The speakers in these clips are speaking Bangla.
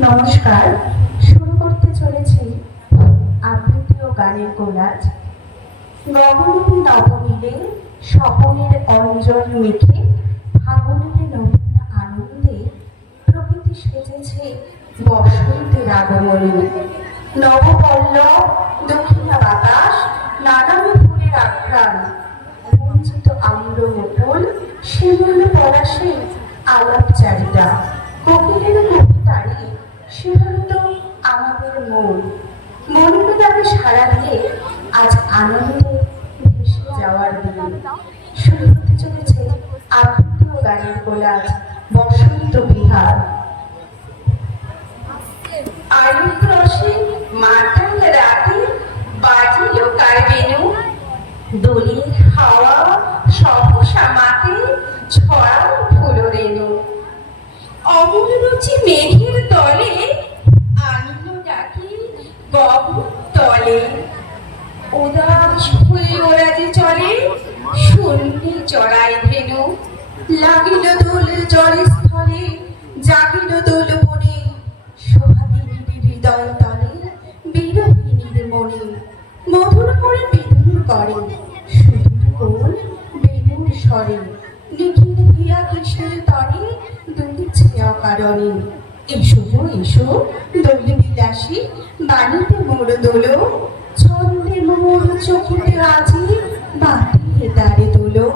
নমস্কার। শুরু করতে চলেছি আবৃত্তি ও গানের কোলাজ। গগনে নবনীলে স্বপনের অঞ্জন মেখে ফাগুনের নবীন আনন্দে প্রকৃতি সেজেছে বসন্তের আগমনে। নবপল্লব, দক্ষিণা বাতাস, নানান ফুলের আঘ্রাণ, বঞ্চিত আম্র মুকুল, শিমুল পলাশে আলাপচারিতা, কোকিলের কবিতারি শিহরিত আমাদের মন। মনকে তাকে সারা দিয়ে আজ আনন্দে ভেসে যাওয়ার দিন। শুরু হতে চলেছে আবৃত্তি ও গানের কোলাজ বসন্ত বিহার। আয়ুক্রসে মাতাল রাতে বাজিল কারবেনু, দোলের হাওয়া সহসা মাতে ছড়াও ফুলরেণু। অমূল রুচি মেঘের তলে আনিল ডাকি গগন তলে। উদাস হয়ে ওরা যে চলে শূন্যে চড়াই ধেনু। লাগিল দোল জলে স্থলে, জাগিল দোল মনে, শোভাদেবীর হৃদয় তলে বিরহিণীর মনে। মধুর করে বিধুর করে সুধুর কোন বেণুর স্বরে, নিখিল হিয়া কৃষ্ণের তরে দুলিছে অকারণে। এসো গো এসো দোল বিলাসী, বাণীতে মোর দোল, ছন্দে মোর চোখেতে আজি বাটিয়ে দাঁড়ে তোলো।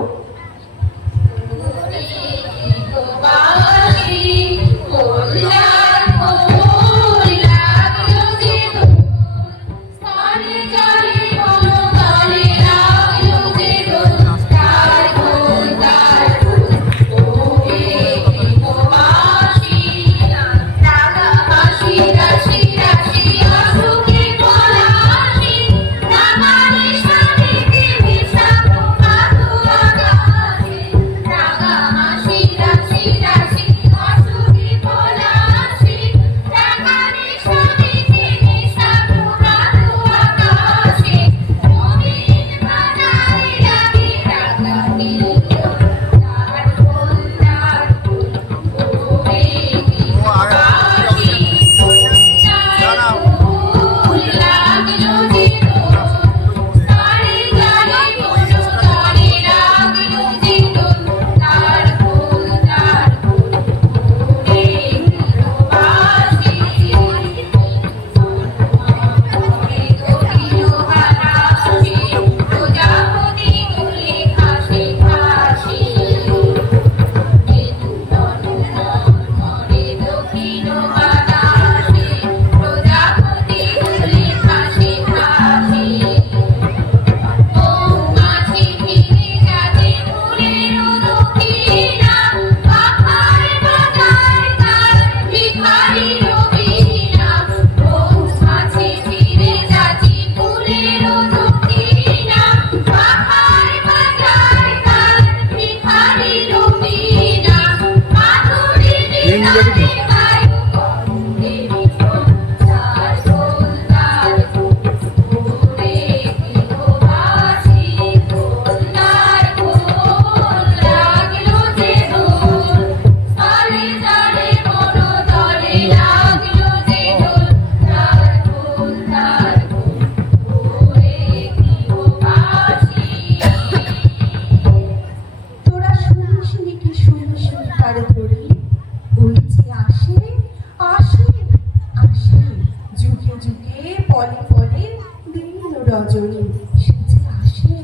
রজনী সেজে আসে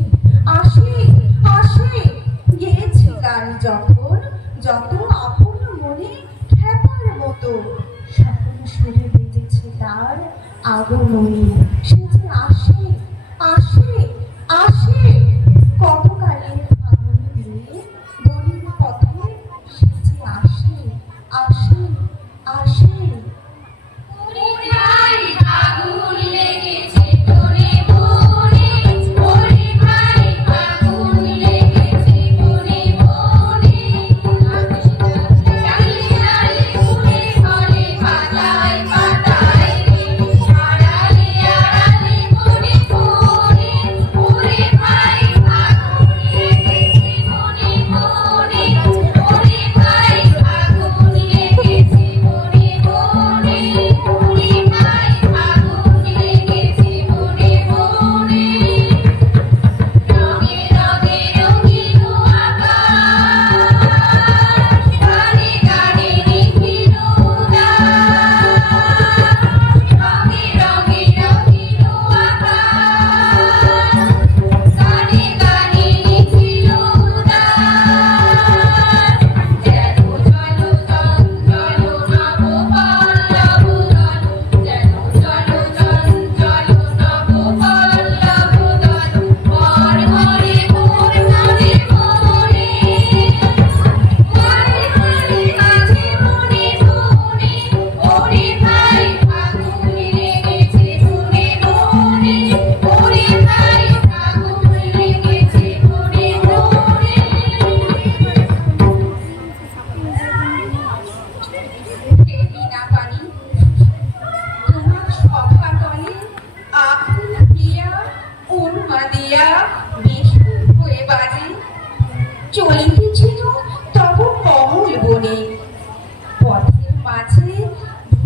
আসে আসে, গেয়েছে গান যখন যত আপন মনে খেপার মতো, সকল সুরে বেজেছে তার আগমনী। সেজে আসে আসে আসে, কতকালের ফাগুন দিনে বলির পথে সেজে আসে আসে আসে।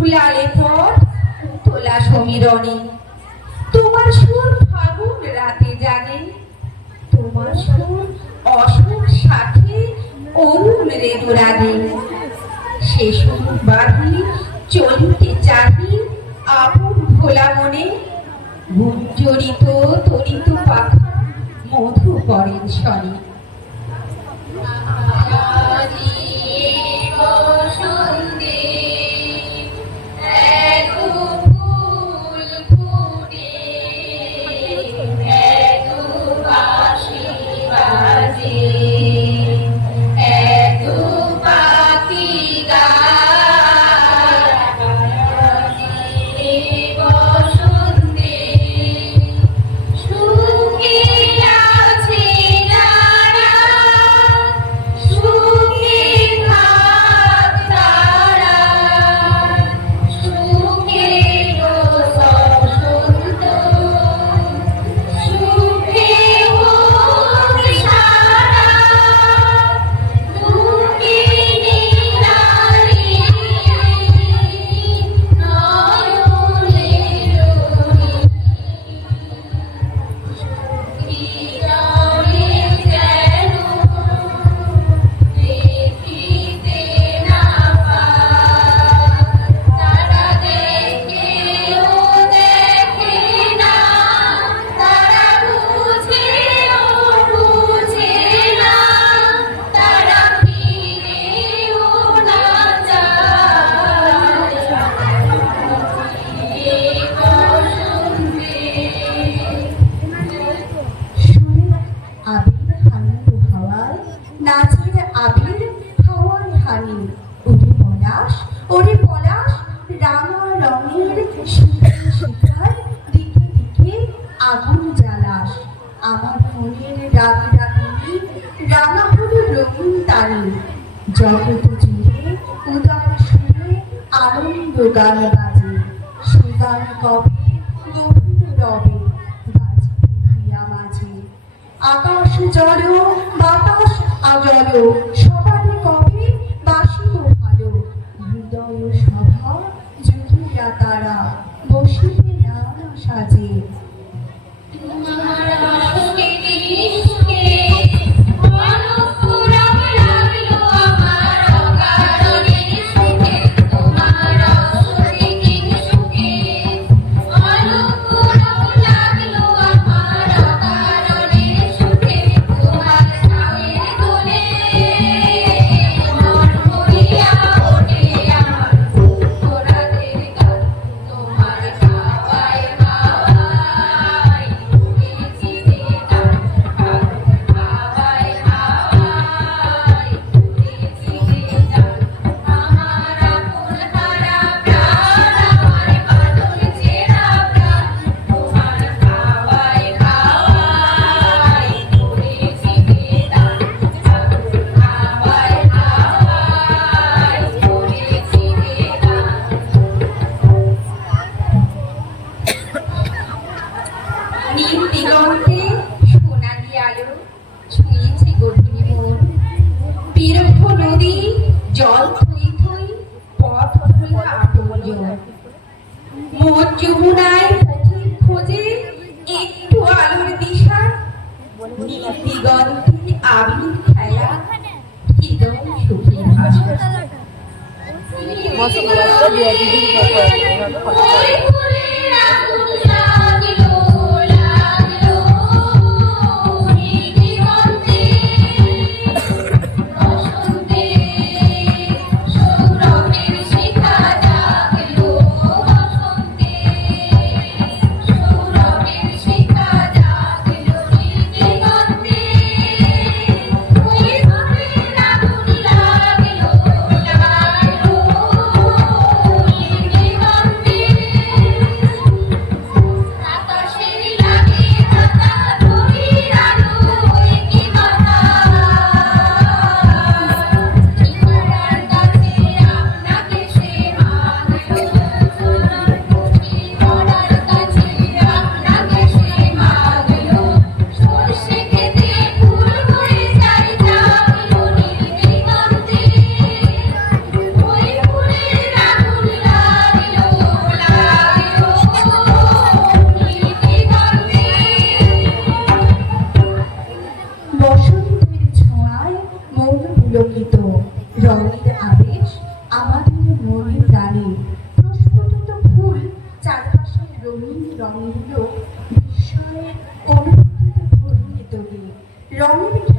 লালে পথ তোলা সমীরণে, তোমার সুর ফাগুন রাতে জাগে, তোমার সুর অসুর সাথে অরুণ রেণু রাগে। সে সুর বাঁধি চলিতে চাহি আপন ভোলা মনে, গুঞ্জরিত তরিত পাখা মধু করেন স্বরে। জগৎ জুড়ে উদার সুরে আনন্দ গান বাজে, সে গান কবে গভীর রবে বাজে প্রিয়া মাঝে। আকাশ জল বাতাস আজল সবারই কবে বাসিব ভালো, হৃদয় সভা জুড়িয়া তারা বসিবে নানা সাজে। রঙগুলো বিস্ময়ের অনুভূতিতে ভরিয়ে তোলে। রঙের